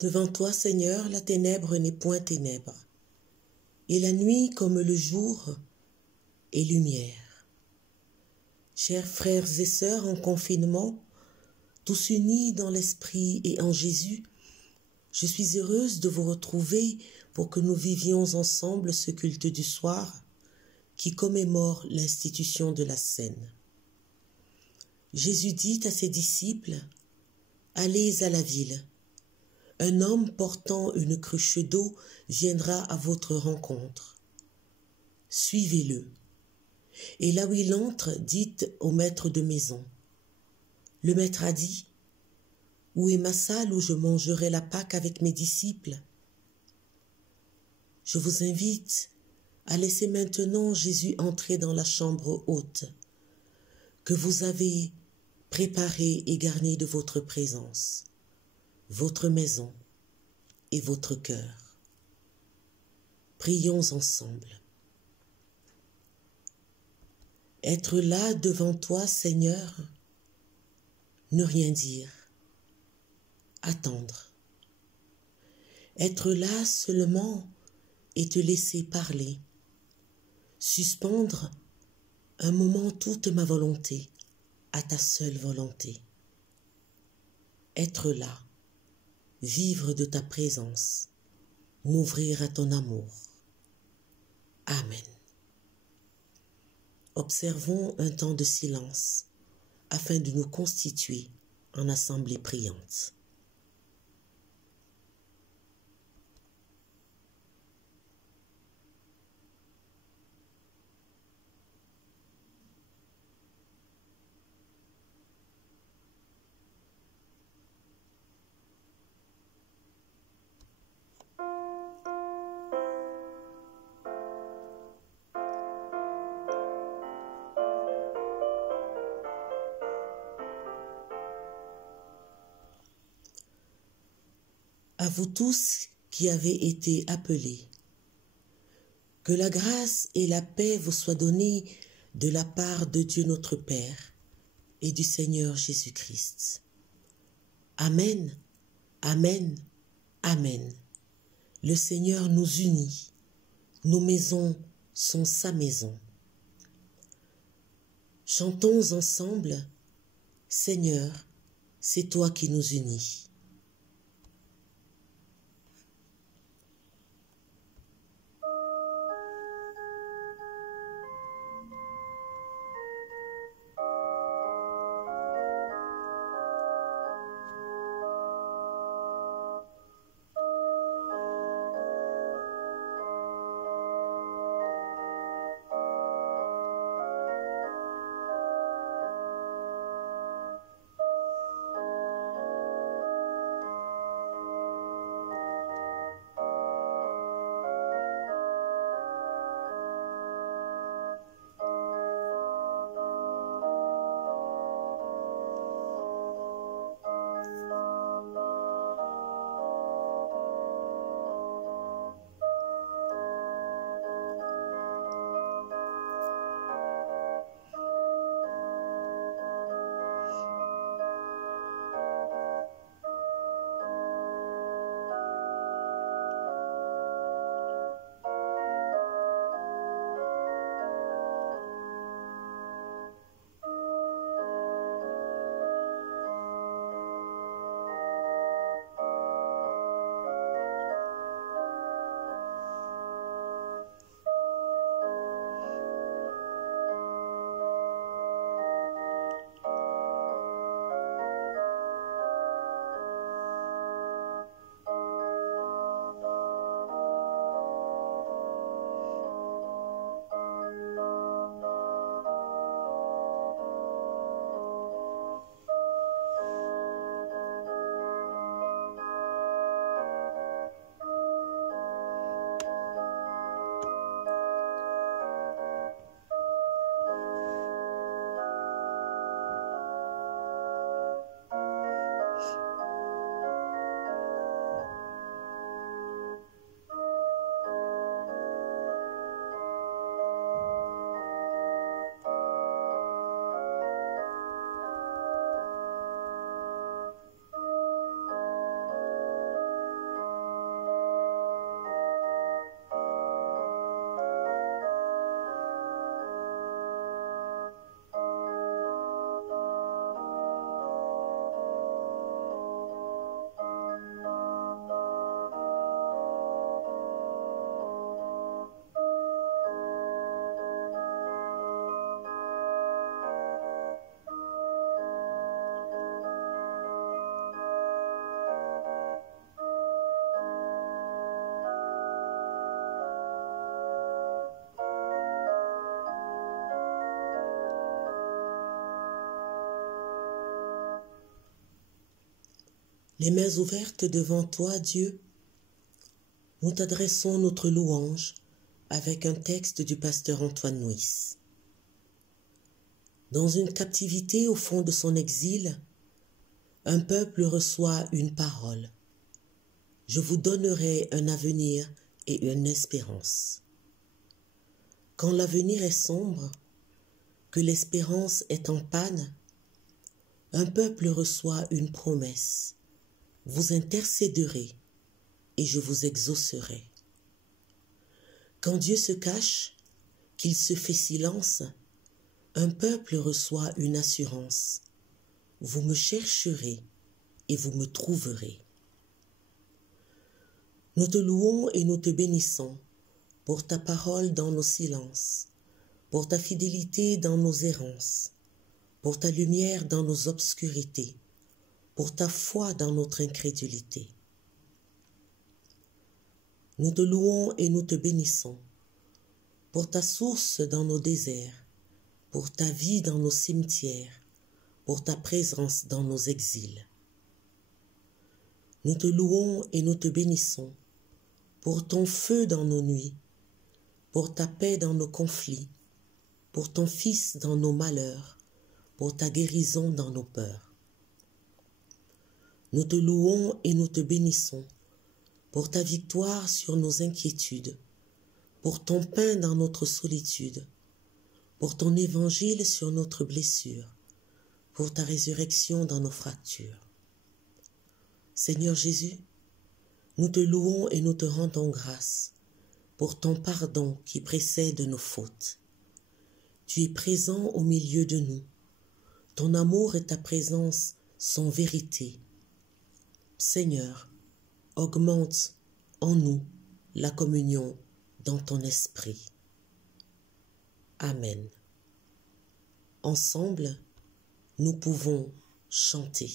Devant toi, Seigneur, la ténèbre n'est point ténèbre, et la nuit comme le jour est lumière. Chers frères et sœurs en confinement, tous unis dans l'Esprit et en Jésus, je suis heureuse de vous retrouver pour que nous vivions ensemble ce culte du soir qui commémore l'institution de la scène. Jésus dit à ses disciples, « Allez à la ville. Un homme portant une cruche d'eau viendra à votre rencontre. Suivez-le. Et là où il entre, dites au maître de maison. Le maître a dit, où est ma salle où je mangerai la Pâque avec mes disciples? Je vous invite à laisser maintenant Jésus entrer dans la chambre haute que vous avez préparée et garnie de votre présence, votre maison et votre cœur. Prions ensemble. Être là devant toi, Seigneur, ne rien dire, attendre. Être là seulement et te laisser parler, suspendre un moment toute ma volonté à ta seule volonté. Être là, vivre de ta présence, m'ouvrir à ton amour. Amen. Observons un temps de silence afin de nous constituer en assemblée priante. À vous tous qui avez été appelés, que la grâce et la paix vous soient données de la part de Dieu notre Père et du Seigneur Jésus-Christ. Amen, Amen, Amen. Le Seigneur nous unit, nos maisons sont sa maison. Chantons ensemble, Seigneur, c'est toi qui nous unis. Les mains ouvertes devant toi, Dieu, nous t'adressons notre louange avec un texte du pasteur Antoine Nuis. Dans une captivité au fond de son exil, un peuple reçoit une parole. Je vous donnerai un avenir et une espérance. Quand l'avenir est sombre, que l'espérance est en panne, un peuple reçoit une promesse. Vous intercéderez et je vous exaucerai. Quand Dieu se cache, qu'il se fait silence, un peuple reçoit une assurance. Vous me chercherez et vous me trouverez. Nous te louons et nous te bénissons pour ta parole dans nos silences, pour ta fidélité dans nos errances, pour ta lumière dans nos obscurités, pour ta foi dans notre incrédulité. Nous te louons et nous te bénissons pour ta source dans nos déserts, pour ta vie dans nos cimetières, pour ta présence dans nos exils. Nous te louons et nous te bénissons pour ton feu dans nos nuits, pour ta paix dans nos conflits, pour ton Fils dans nos malheurs, pour ta guérison dans nos peurs. Nous te louons et nous te bénissons pour ta victoire sur nos inquiétudes, pour ton pain dans notre solitude, pour ton évangile sur notre blessure, pour ta résurrection dans nos fractures. Seigneur Jésus, nous te louons et nous te rendons grâce pour ton pardon qui précède nos fautes. Tu es présent au milieu de nous. Ton amour et ta présence sont vérité. Seigneur, augmente en nous la communion dans ton esprit. Amen. Ensemble, nous pouvons chanter.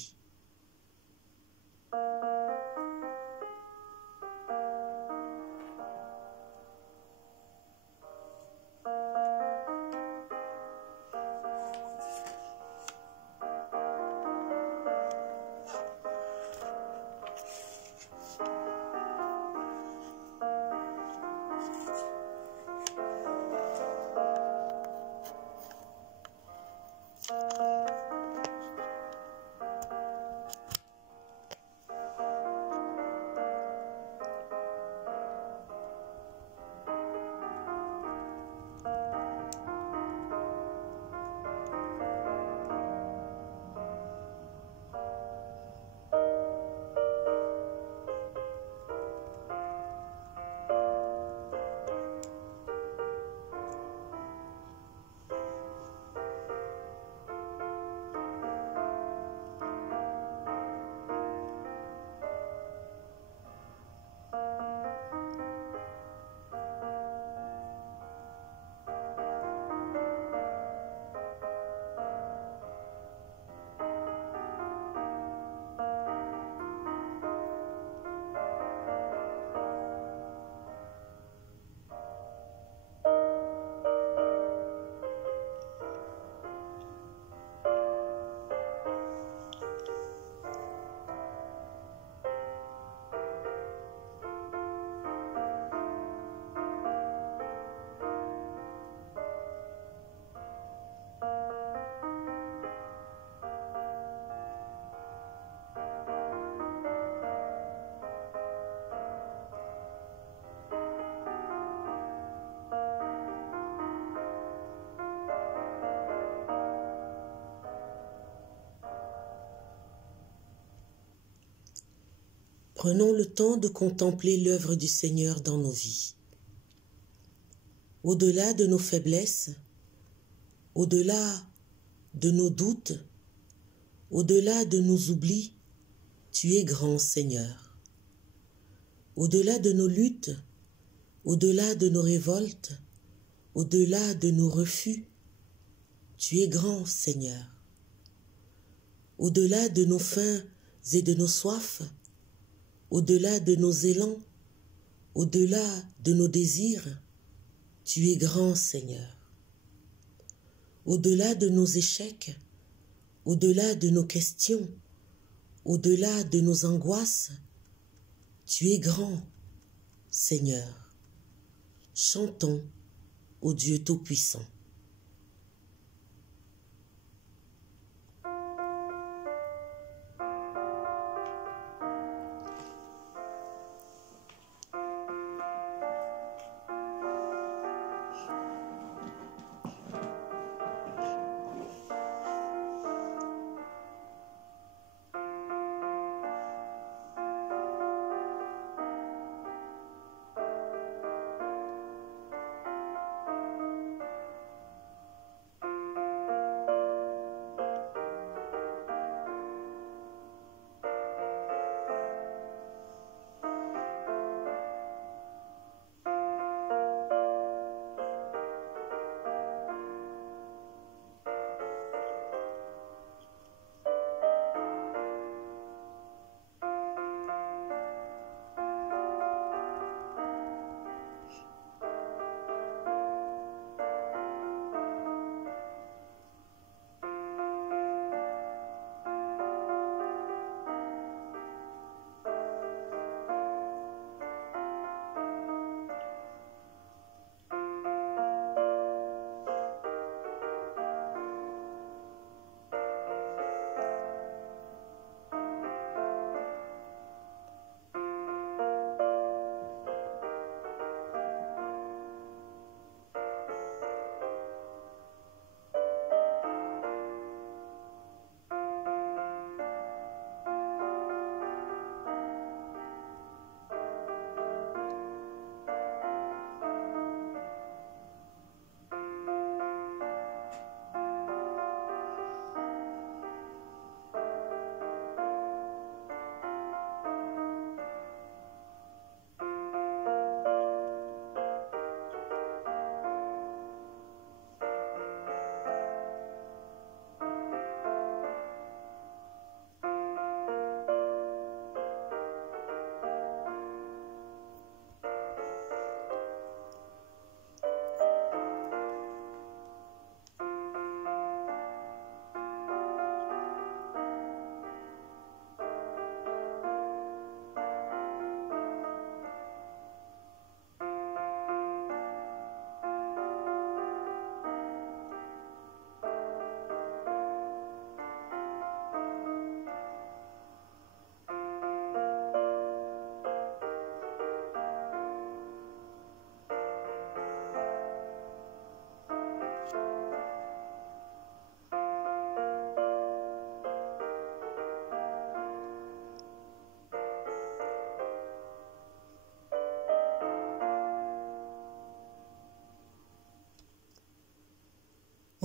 Prenons le temps de contempler l'œuvre du Seigneur dans nos vies. Au-delà de nos faiblesses, au-delà de nos doutes, au-delà de nos oublis, tu es grand, Seigneur. Au-delà de nos luttes, au-delà de nos révoltes, au-delà de nos refus, tu es grand, Seigneur. Au-delà de nos faims et de nos soifs, au-delà de nos élans, au-delà de nos désirs, tu es grand, Seigneur. Au-delà de nos échecs, au-delà de nos questions, Au-delà de nos angoisses, tu es grand, Seigneur. Chantons au Dieu Tout-Puissant.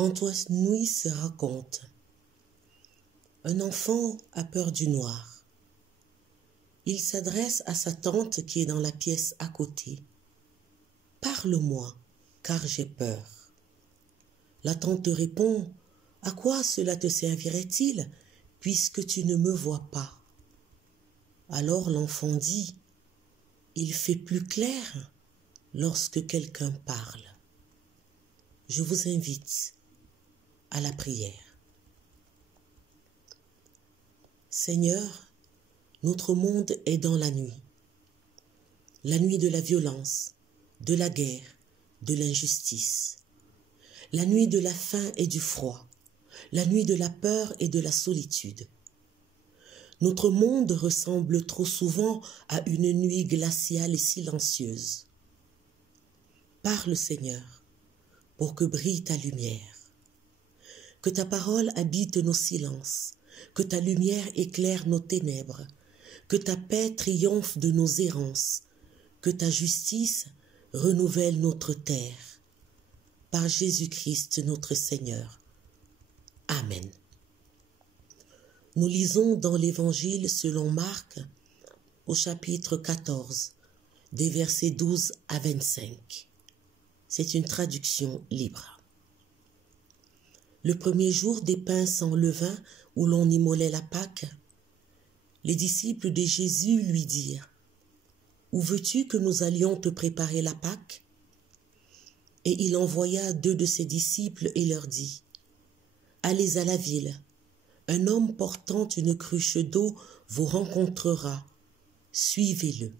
Antoine Nuit se raconte. Un enfant a peur du noir. Il s'adresse à sa tante qui est dans la pièce à côté. « Parle-moi, car j'ai peur. » La tante répond « À quoi cela te servirait-il, puisque tu ne me vois pas ?» Alors l'enfant dit « Il fait plus clair lorsque quelqu'un parle. » Je vous invite à la prière. Seigneur, notre monde est dans la nuit de la violence, de la guerre, de l'injustice, la nuit de la faim et du froid, la nuit de la peur et de la solitude. Notre monde ressemble trop souvent à une nuit glaciale et silencieuse. Parle, Seigneur, pour que brille ta lumière. Que ta parole habite nos silences, que ta lumière éclaire nos ténèbres, que ta paix triomphe de nos errances, que ta justice renouvelle notre terre. Par Jésus-Christ notre Seigneur. Amen. Nous lisons dans l'Évangile selon Marc, au chapitre 14, des versets 12 à 25. C'est une traduction libre. Le premier jour des pains sans levain où l'on immolait la Pâque, les disciples de Jésus lui dirent « Où veux-tu que nous allions te préparer la Pâque ?» Et il envoya 2 de ses disciples et leur dit « Allez à la ville, un homme portant une cruche d'eau vous rencontrera, suivez-le.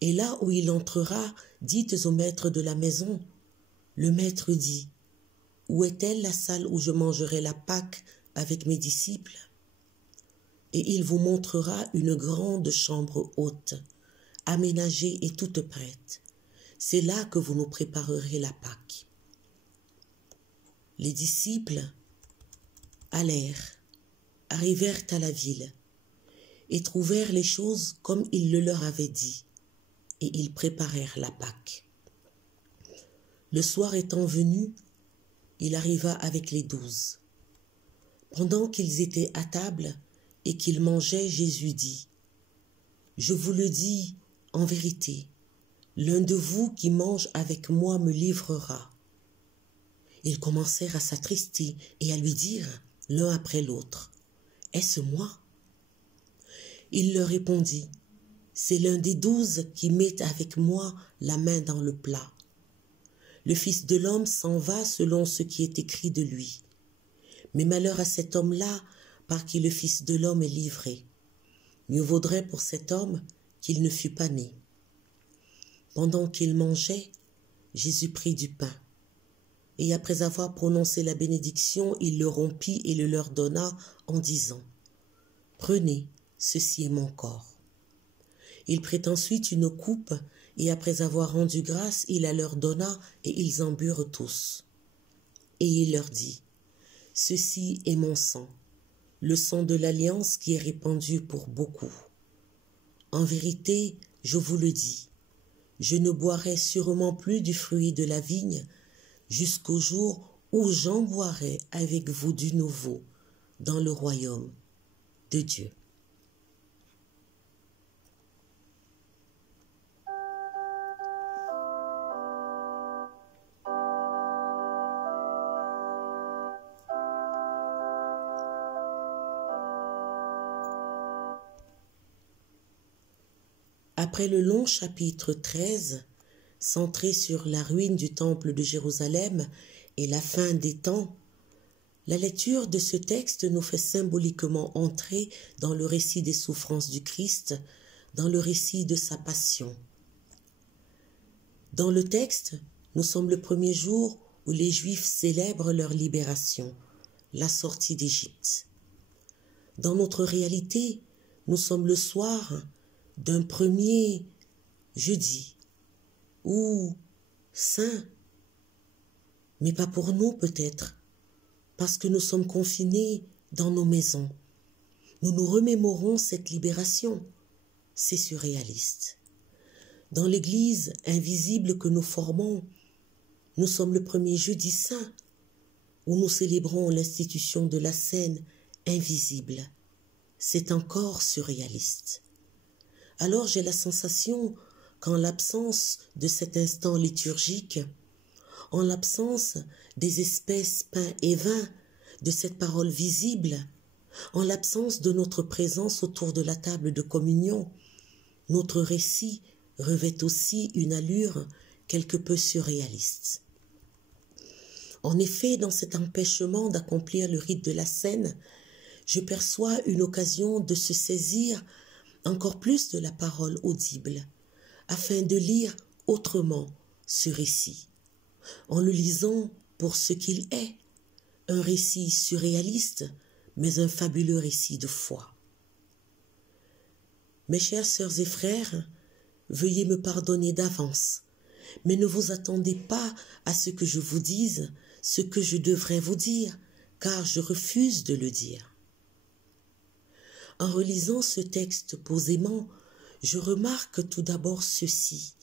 Et là où il entrera, dites au maître de la maison. Le maître dit, où est-elle la salle où je mangerai la Pâque avec mes disciples? Et il vous montrera une grande chambre haute, aménagée et toute prête. C'est là que vous nous préparerez la Pâque. Les disciples allèrent, arrivèrent à la ville, et trouvèrent les choses comme il le leur avait dit, et ils préparèrent la Pâque. Le soir étant venu, il arriva avec les 12. Pendant qu'ils étaient à table et qu'ils mangeaient, Jésus dit, « Je vous le dis en vérité, l'un de vous qui mange avec moi me livrera. » Ils commencèrent à s'attrister et à lui dire, l'un après l'autre, « Est-ce moi ?» Il leur répondit, « C'est l'un des 12 qui met avec moi la main dans le plat. Le Fils de l'homme s'en va selon ce qui est écrit de lui. Mais malheur à cet homme-là, par qui le Fils de l'homme est livré. Mieux vaudrait pour cet homme qu'il ne fût pas né. » Pendant qu'ils mangeaient, Jésus prit du pain. Et après avoir prononcé la bénédiction, il le rompit et le leur donna en disant, « Prenez, ceci est mon corps. » Il prit ensuite une coupe, et après avoir rendu grâce, il la leur donna, et ils en burent tous. Et il leur dit, « Ceci est mon sang, le sang de l'alliance qui est répandu pour beaucoup. En vérité, je vous le dis, je ne boirai sûrement plus du fruit de la vigne, jusqu'au jour où j'en boirai avec vous du nouveau dans le royaume de Dieu. » Après le long chapitre 13, centré sur la ruine du temple de Jérusalem et la fin des temps, la lecture de ce texte nous fait symboliquement entrer dans le récit des souffrances du Christ, dans le récit de sa passion. Dans le texte, nous sommes le premier jour où les Juifs célèbrent leur libération, la sortie d'Égypte. Dans notre réalité, nous sommes le soir d'un premier jeudi, ou saint, mais pas pour nous peut-être, parce que nous sommes confinés dans nos maisons. Nous nous remémorons cette libération, c'est surréaliste. Dans l'église invisible que nous formons, nous sommes le premier jeudi saint, où nous célébrons l'institution de la scène invisible. C'est encore surréaliste. Alors j'ai la sensation qu'en l'absence de cet instant liturgique, en l'absence des espèces pain et vin, de cette parole visible, en l'absence de notre présence autour de la table de communion, notre récit revêt aussi une allure quelque peu surréaliste. En effet, dans cet empêchement d'accomplir le rite de la scène, je perçois une occasion de se saisir encore plus de la parole audible, afin de lire autrement ce récit, en le lisant pour ce qu'il est, un récit surréaliste, mais un fabuleux récit de foi. Mes chères sœurs et frères, veuillez me pardonner d'avance, mais ne vous attendez pas à ce que je vous dise ce que je devrais vous dire, car je refuse de le dire. En relisant ce texte posément, je remarque tout d'abord ceci.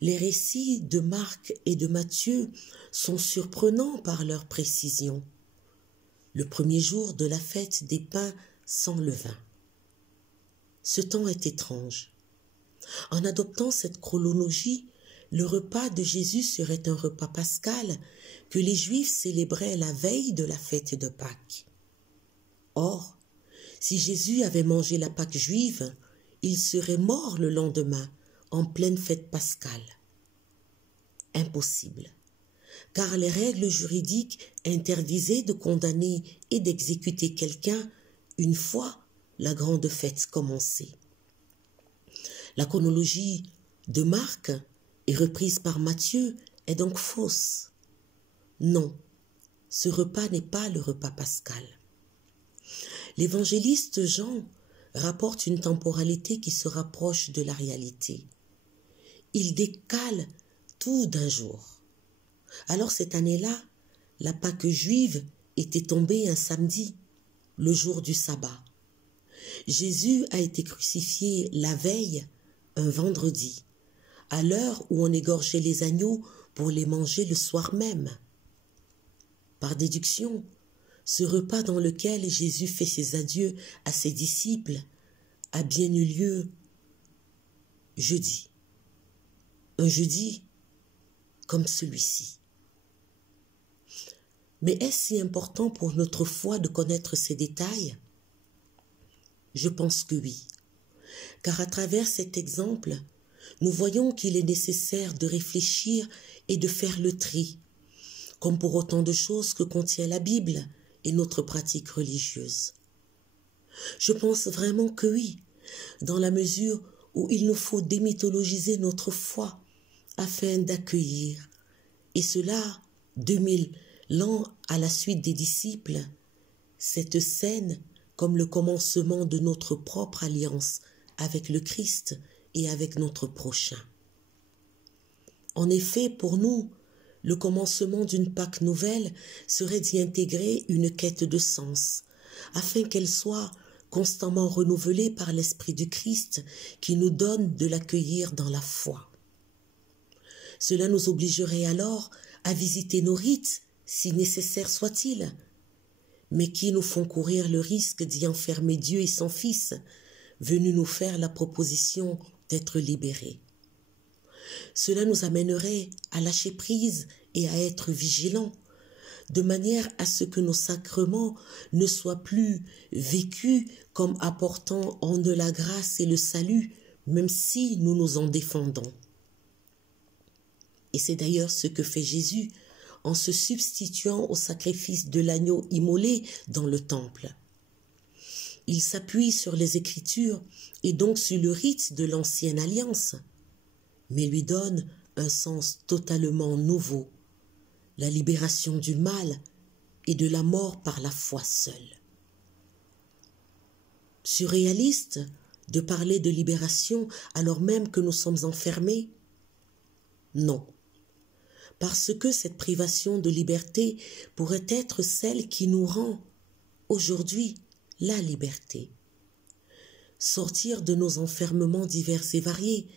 Les récits de Marc et de Matthieu sont surprenants par leur précision. Le premier jour de la fête des pains sans levain. Ce temps est étrange. En adoptant cette chronologie, le repas de Jésus serait un repas pascal que les Juifs célébraient la veille de la fête de Pâques. Or, si Jésus avait mangé la Pâque juive, il serait mort le lendemain, en pleine fête pascale. Impossible. car les règles juridiques interdisaient de condamner et d'exécuter quelqu'un une fois la grande fête commencée. La chronologie de Marc est reprise par Matthieu est donc fausse. Non, ce repas n'est pas le repas pascal. L'évangéliste Jean rapporte une temporalité qui se rapproche de la réalité. Il décale tout d'un jour. Alors cette année-là, la Pâque juive était tombée un samedi, le jour du sabbat. Jésus a été crucifié la veille, un vendredi, à l'heure où on égorgeait les agneaux pour les manger le soir même. Par déduction, ce repas dans lequel Jésus fait ses adieux à ses disciples a bien eu lieu jeudi. Un jeudi comme celui-ci. Mais est-ce si important pour notre foi de connaître ces détails? Je pense que oui, car à travers cet exemple, nous voyons qu'il est nécessaire de réfléchir et de faire le tri, comme pour autant de choses que contient la Bible et notre pratique religieuse. Je pense vraiment que oui, dans la mesure où il nous faut démythologiser notre foi afin d'accueillir, et cela 2000 ans à la suite des disciples, cette scène comme le commencement de notre propre alliance avec le Christ et avec notre prochain. En effet, pour nous, le commencement d'une Pâque nouvelle serait d'y intégrer une quête de sens, afin qu'elle soit constamment renouvelée par l'Esprit du Christ qui nous donne de l'accueillir dans la foi. Cela nous obligerait alors à visiter nos rites, si nécessaire soit-il, mais qui nous font courir le risque d'y enfermer Dieu et son Fils, venu nous faire la proposition d'être libérés. Cela nous amènerait à lâcher prise et à être vigilants, de manière à ce que nos sacrements ne soient plus vécus comme apportant en eux la grâce et le salut, même si nous nous en défendons. Et c'est d'ailleurs ce que fait Jésus en se substituant au sacrifice de l'agneau immolé dans le temple. Il s'appuie sur les Écritures et donc sur le rite de l'ancienne alliance, mais lui donne un sens totalement nouveau, la libération du mal et de la mort par la foi seule. Surréaliste de parler de libération alors même que nous sommes enfermés? Non, parce que cette privation de liberté pourrait être celle qui nous rend aujourd'hui la liberté. Sortir de nos enfermements divers et variés,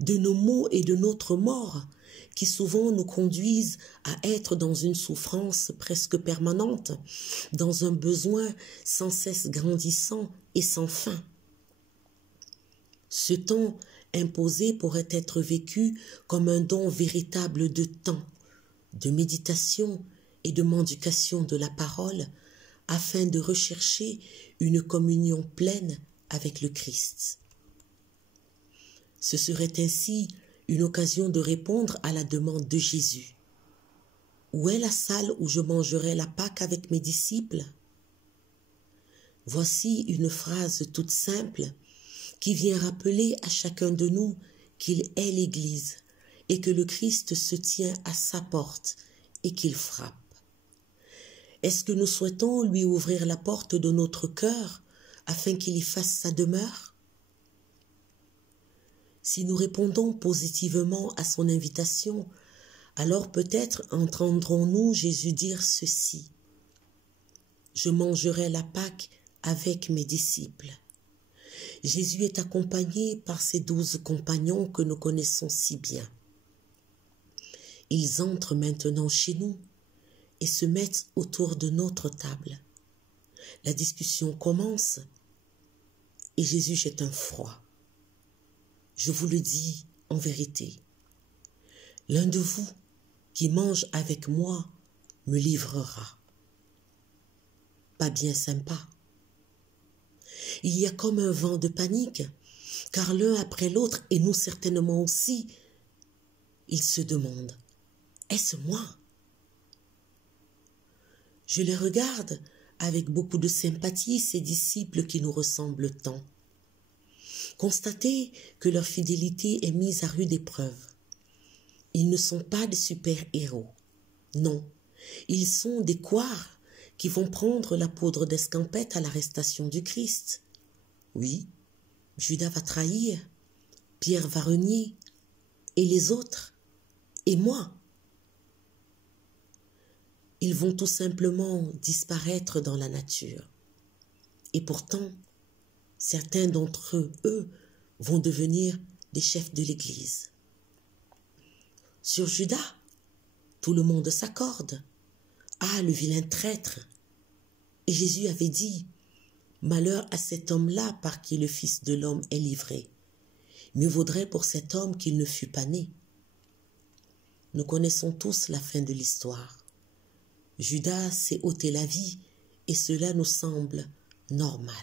de nos maux et de notre mort, qui souvent nous conduisent à être dans une souffrance presque permanente, dans un besoin sans cesse grandissant et sans fin. Ce temps imposé pourrait être vécu comme un don véritable de temps, de méditation et de mendication de la parole, afin de rechercher une communion pleine avec le Christ. Ce serait ainsi une occasion de répondre à la demande de Jésus. Où est la salle où je mangerai la Pâque avec mes disciples? Voici une phrase toute simple qui vient rappeler à chacun de nous qu'il est l'Église et que le Christ se tient à sa porte et qu'il frappe. Est-ce que nous souhaitons lui ouvrir la porte de notre cœur afin qu'il y fasse sa demeure? Si nous répondons positivement à son invitation, alors peut-être entendrons-nous Jésus dire ceci: « Je mangerai la Pâque avec mes disciples ». Jésus est accompagné par ses 12 compagnons que nous connaissons si bien. Ils entrent maintenant chez nous et se mettent autour de notre table. La discussion commence et Jésus jette un froid. Je vous le dis en vérité, l'un de vous qui mange avec moi me livrera. Pas bien sympa. Il y a comme un vent de panique, car l'un après l'autre, et nous certainement aussi, ils se demandent: est-ce moi? Je les regarde avec beaucoup de sympathie, ces disciples qui nous ressemblent tant. Constatez que leur fidélité est mise à rude épreuve. Ils ne sont pas des super-héros. Non, ils sont des couards qui vont prendre la poudre d'escampette à l'arrestation du Christ. Oui, Judas va trahir, Pierre va renier, et les autres, et moi. Ils vont tout simplement disparaître dans la nature. Et pourtant, certains d'entre eux vont devenir des chefs de l'Église. Sur Judas, tout le monde s'accorde. Ah, le vilain traître! Et Jésus avait dit, « Malheur à cet homme-là par qui le Fils de l'homme est livré. Mieux vaudrait pour cet homme qu'il ne fût pas né. » Nous connaissons tous la fin de l'histoire. Judas s'est ôté la vie et cela nous semble normal.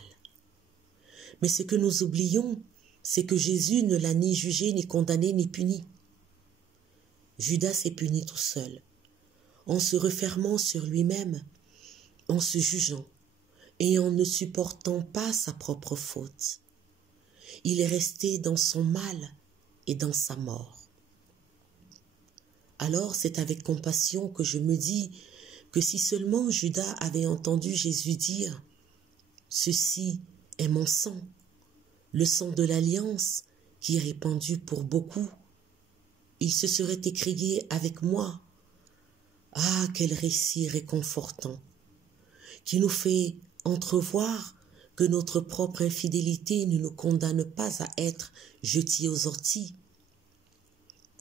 Mais ce que nous oublions, c'est que Jésus ne l'a ni jugé, ni condamné, ni puni. Judas s'est puni tout seul, en se refermant sur lui-même, en se jugeant et en ne supportant pas sa propre faute. Il est resté dans son mal et dans sa mort. Alors c'est avec compassion que je me dis que si seulement Judas avait entendu Jésus dire « Ceci est mon sang, le sang de l'alliance qui est répandu pour beaucoup », il se serait écrié avec moi. Ah, quel récit réconfortant, qui nous fait entrevoir que notre propre infidélité ne nous condamne pas à être jetés aux orties,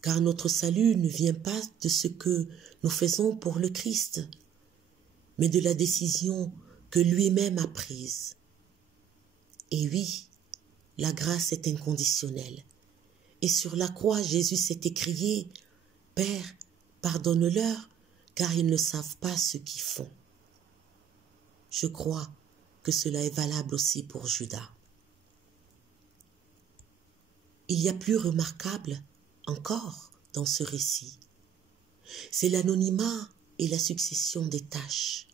car notre salut ne vient pas de ce que nous faisons pour le Christ, mais de la décision que lui-même a prise. Et oui, la grâce est inconditionnelle. Et sur la croix, Jésus s'est écrié, « Père, pardonne-leur, car ils ne savent pas ce qu'ils font. » Je crois que cela est valable aussi pour Judas. Il y a plus remarquable encore dans ce récit. C'est l'anonymat et la succession des tâches.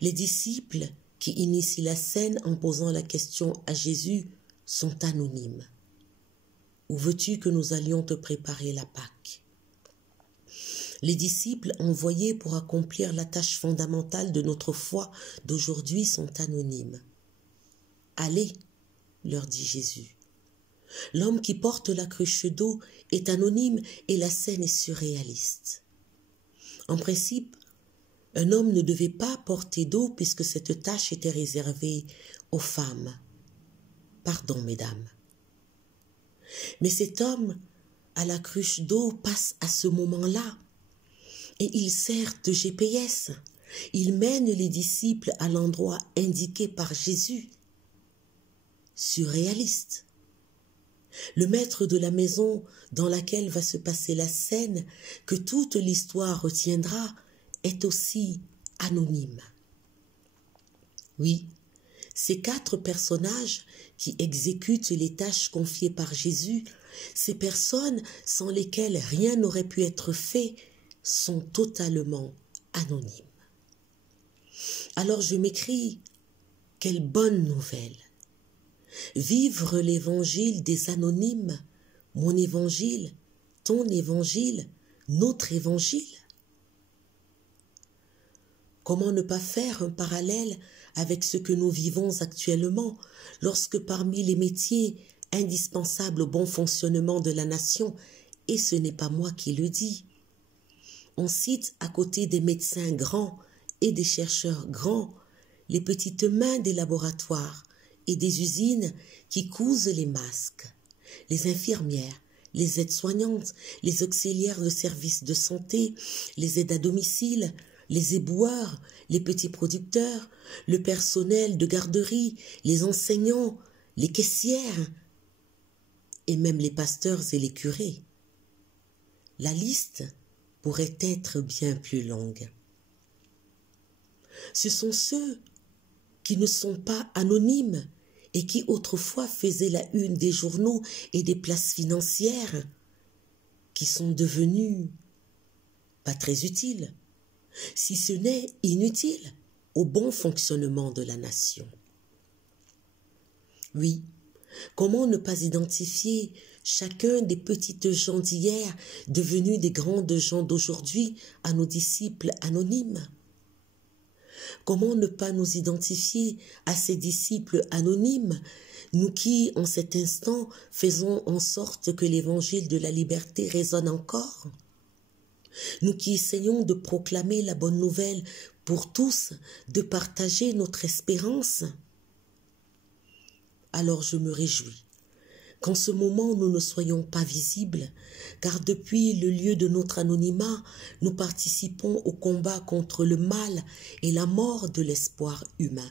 Les disciples qui initient la scène en posant la question à Jésus sont anonymes. Où veux-tu que nous allions te préparer la Pâque? Les disciples envoyés pour accomplir la tâche fondamentale de notre foi d'aujourd'hui sont anonymes. Allez, leur dit Jésus. L'homme qui porte la cruche d'eau est anonyme et la scène est surréaliste. En principe, un homme ne devait pas porter d'eau puisque cette tâche était réservée aux femmes. Pardon, mesdames. Mais cet homme à la cruche d'eau passe à ce moment-là et il sert de GPS. Il mène les disciples à l'endroit indiqué par Jésus. Surréaliste. Le maître de la maison dans laquelle va se passer la scène, que toute l'histoire retiendra, est aussi anonyme. Oui, ces 4 personnages qui exécutent les tâches confiées par Jésus, ces personnes sans lesquelles rien n'aurait pu être fait, sont totalement anonymes. Alors je m'écris, quelle bonne nouvelle! Vivre l'évangile des anonymes, mon évangile, ton évangile, notre évangile. Comment ne pas faire un parallèle avec ce que nous vivons actuellement lorsque parmi les métiers indispensables au bon fonctionnement de la nation, et ce n'est pas moi qui le dis, on cite à côté des médecins grands et des chercheurs grands les petites mains des laboratoires et des usines qui cousent les masques, les infirmières, les aides-soignantes, les auxiliaires de services de santé, les aides à domicile, les éboueurs, les petits producteurs, le personnel de garderie, les enseignants, les caissières et même les pasteurs et les curés. La liste pourrait être bien plus longue. Ce sont ceux qui ne sont pas anonymes et qui autrefois faisaient la une des journaux et des places financières, qui sont devenus pas très utiles, si ce n'est inutile au bon fonctionnement de la nation. Oui, comment ne pas identifier chacun des petites gens d'hier devenus des grandes gens d'aujourd'hui à nos disciples anonymes? Comment ne pas nous identifier à ces disciples anonymes, nous qui, en cet instant, faisons en sorte que l'évangile de la liberté résonne encore? Nous qui essayons de proclamer la bonne nouvelle pour tous, de partager notre espérance? Alors je me réjouis qu'en ce moment nous ne soyons pas visibles, car depuis le lieu de notre anonymat, nous participons au combat contre le mal et la mort de l'espoir humain.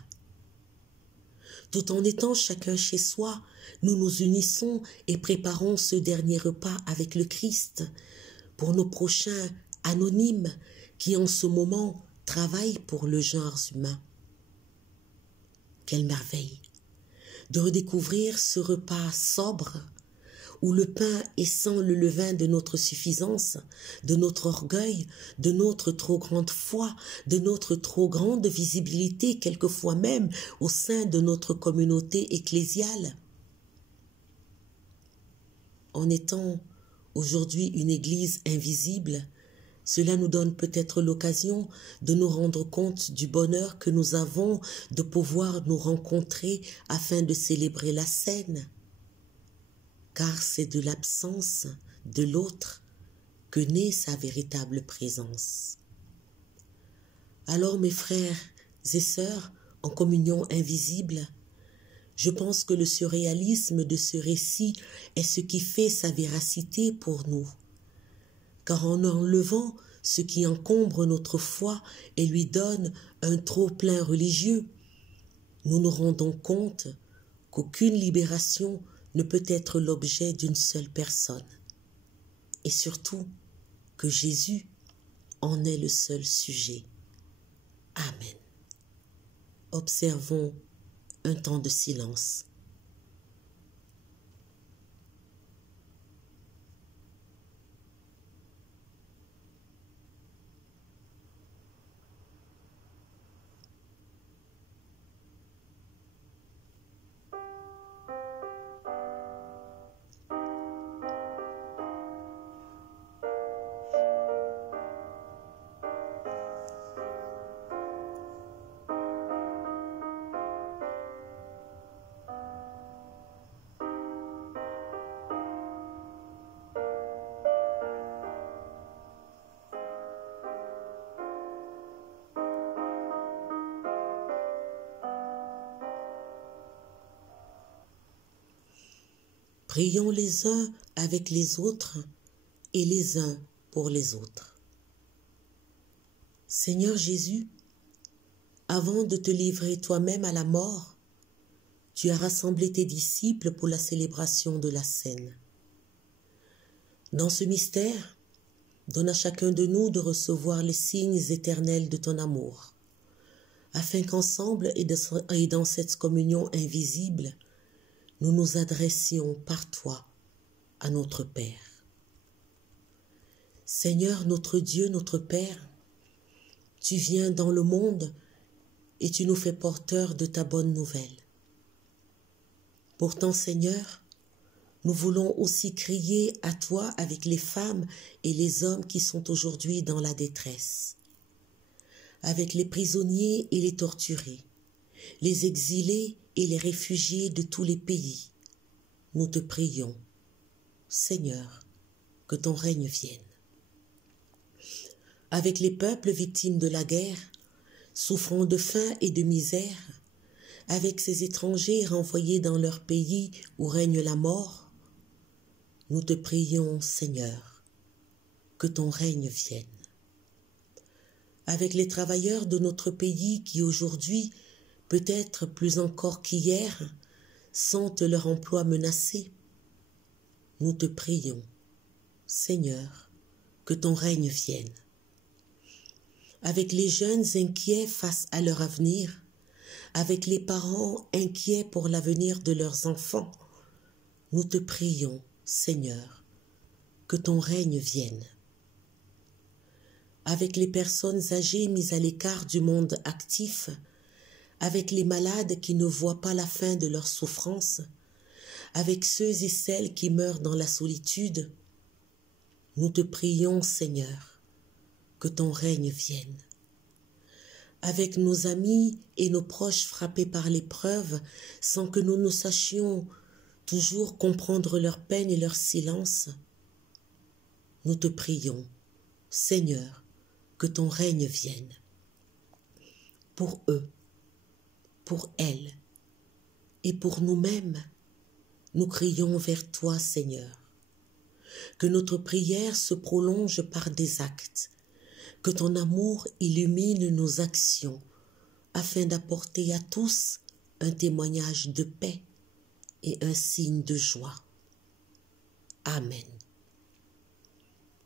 Tout en étant chacun chez soi, nous nous unissons et préparons ce dernier repas avec le Christ pour nos prochains anonymes qui en ce moment travaillent pour le genre humain. Quelle merveille de redécouvrir ce repas sobre où le pain est sans le levain de notre suffisance, de notre orgueil, de notre trop grande foi, de notre trop grande visibilité, quelquefois même au sein de notre communauté ecclésiale. En étant aujourd'hui une Église invisible, cela nous donne peut-être l'occasion de nous rendre compte du bonheur que nous avons de pouvoir nous rencontrer afin de célébrer la scène. Car c'est de l'absence de l'autre que naît sa véritable présence. Alors mes frères et sœurs, en communion invisible, je pense que le surréalisme de ce récit est ce qui fait sa véracité pour nous. Car en enlevant ce qui encombre notre foi et lui donne un trop-plein religieux, nous nous rendons compte qu'aucune libération ne peut être l'objet d'une seule personne, et surtout que Jésus en est le seul sujet. Amen. Observons un temps de silence. Prions les uns avec les autres et les uns pour les autres. Seigneur Jésus, avant de te livrer toi-même à la mort, tu as rassemblé tes disciples pour la célébration de la scène. Dans ce mystère, donne à chacun de nous de recevoir les signes éternels de ton amour, afin qu'ensemble et dans cette communion invisible, nous nous adressions par toi à notre Père. Seigneur notre Dieu, notre Père, tu viens dans le monde et tu nous fais porteurs de ta bonne nouvelle. Pourtant, Seigneur, nous voulons aussi crier à toi avec les femmes et les hommes qui sont aujourd'hui dans la détresse, avec les prisonniers et les torturés, les exilés et les réfugiés de tous les pays. Nous te prions, Seigneur, que ton règne vienne. Avec les peuples victimes de la guerre, souffrant de faim et de misère, avec ces étrangers renvoyés dans leur pays où règne la mort, nous te prions, Seigneur, que ton règne vienne. Avec les travailleurs de notre pays qui aujourd'hui, peut-être plus encore qu'hier, sentent leur emploi menacé, nous te prions, Seigneur, que ton règne vienne. Avec les jeunes inquiets face à leur avenir, avec les parents inquiets pour l'avenir de leurs enfants, nous te prions, Seigneur, que ton règne vienne. avec les personnes âgées mises à l'écart du monde actif, avec les malades qui ne voient pas la fin de leur souffrance, avec ceux et celles qui meurent dans la solitude. Nous te prions, Seigneur, que ton règne vienne. Avec nos amis et nos proches frappés par l'épreuve, sans que nous ne sachions toujours comprendre leur peine et leur silence, nous te prions, Seigneur, que ton règne vienne. Pour eux, pour elles et pour nous-mêmes, nous crions vers toi, Seigneur. Que notre prière se prolonge par des actes, que ton amour illumine nos actions, afin d'apporter à tous un témoignage de paix et un signe de joie. Amen.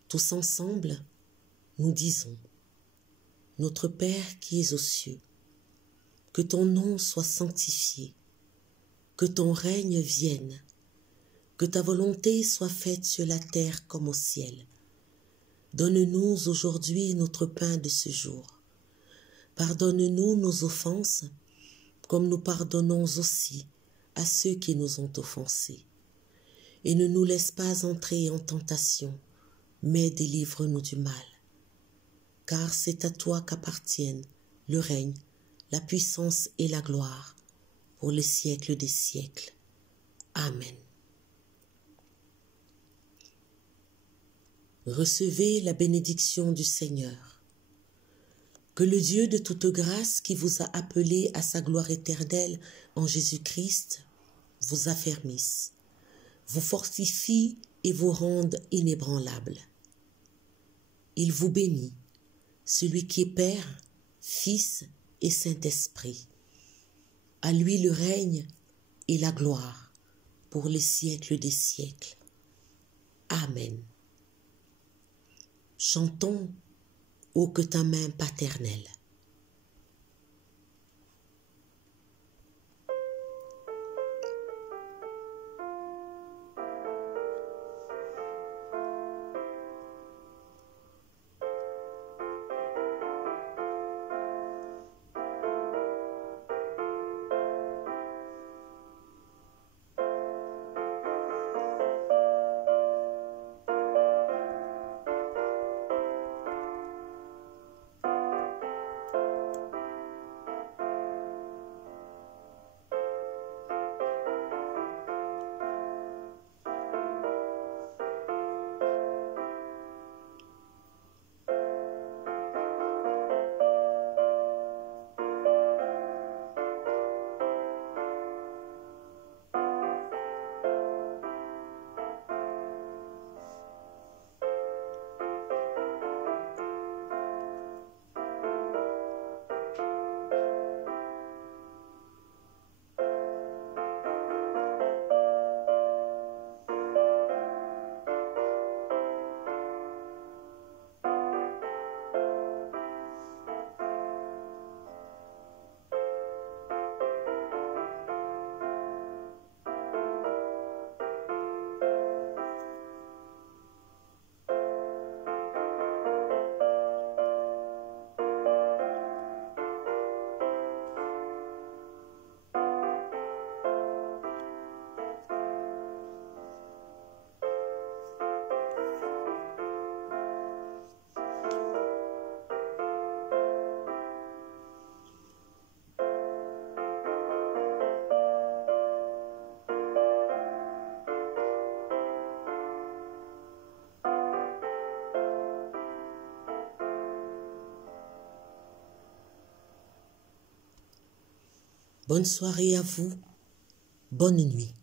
Tous ensemble, nous disons, Notre Père qui es aux cieux, que ton nom soit sanctifié, que ton règne vienne, que ta volonté soit faite sur la terre comme au ciel. Donne-nous aujourd'hui notre pain de ce jour. Pardonne-nous nos offenses, comme nous pardonnons aussi à ceux qui nous ont offensés. Et ne nous laisse pas entrer en tentation, mais délivre-nous du mal. Car c'est à toi qu'appartiennent le règne, la puissance et la gloire, pour les siècles des siècles. Amen. Recevez la bénédiction du Seigneur. Que le Dieu de toute grâce qui vous a appelé à sa gloire éternelle en Jésus-Christ vous affermisse, vous fortifie et vous rende inébranlable. Il vous bénit, celui qui est Père, Fils et Saint-Esprit. À lui le règne et la gloire pour les siècles des siècles. Amen. Chantons, ô que ta main paternelle. Bonne soirée à vous, bonne nuit.